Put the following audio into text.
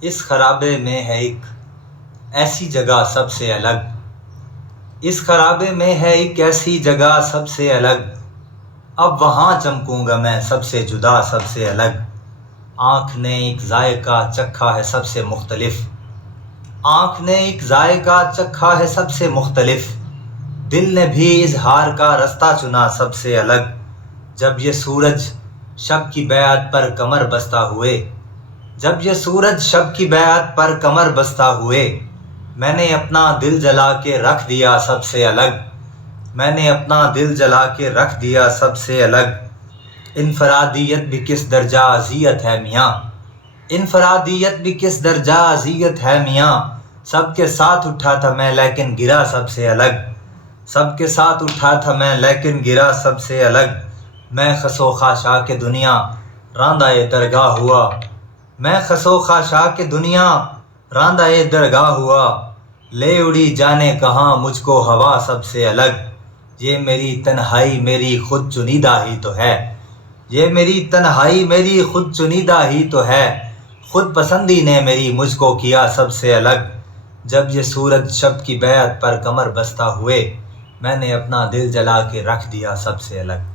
اس خرابے میں ہے ایک ایسی جگہ سب سے الگ، اس خرابے میں ہے ایک ایسی جگہ سب سے الگ، اب وہاں چمکوں گا میں سب سے جدا سب سے الگ۔ آنکھ نے ایک ذائقہ چکھا ہے سب سے مختلف، آنکھ نے ایک ذائقہ چکھا ہے سب سے مختلف، دل نے بھی اظہار کا رستہ چنا سب سے الگ۔ جب یہ سورج شب کی بیعت پر کمر بستہ ہوئے، جب یہ سورج شب کی بیعت پر کمر بستہ ہوئے، میں نے اپنا دل جلا کے رکھ دیا سب سے الگ، میں نے اپنا دل جلا کے رکھ دیا سب سے الگ۔ انفرادیت بھی کس درجہ اذیت ہے میاں، انفرادیت بھی کس درجہ اذیت ہے میاں، سب کے ساتھ اٹھا تھا میں لیکن گرا سب سے الگ، سب کے ساتھ اٹھا تھا میں لیکن گرا سب سے الگ۔ میں خس و خاشاک کے دنیا راندہ درگاہ ہوا، میں خس و خاشاک کے دنیا راندہ درگاہ ہوا، لے اڑی جانے کہاں مجھ کو ہوا سب سے الگ۔ یہ میری تنہائی میری خود چنیدہ ہی تو ہے، یہ میری تنہائی میری خود چنیدہ ہی تو ہے، خود پسندی نے میری مجھ کو کیا سب سے الگ۔ جب یہ سورج شب کی بیعت پر کمر بستہ ہوئے، میں نے اپنا دل جلا کے رکھ دیا سب سے الگ۔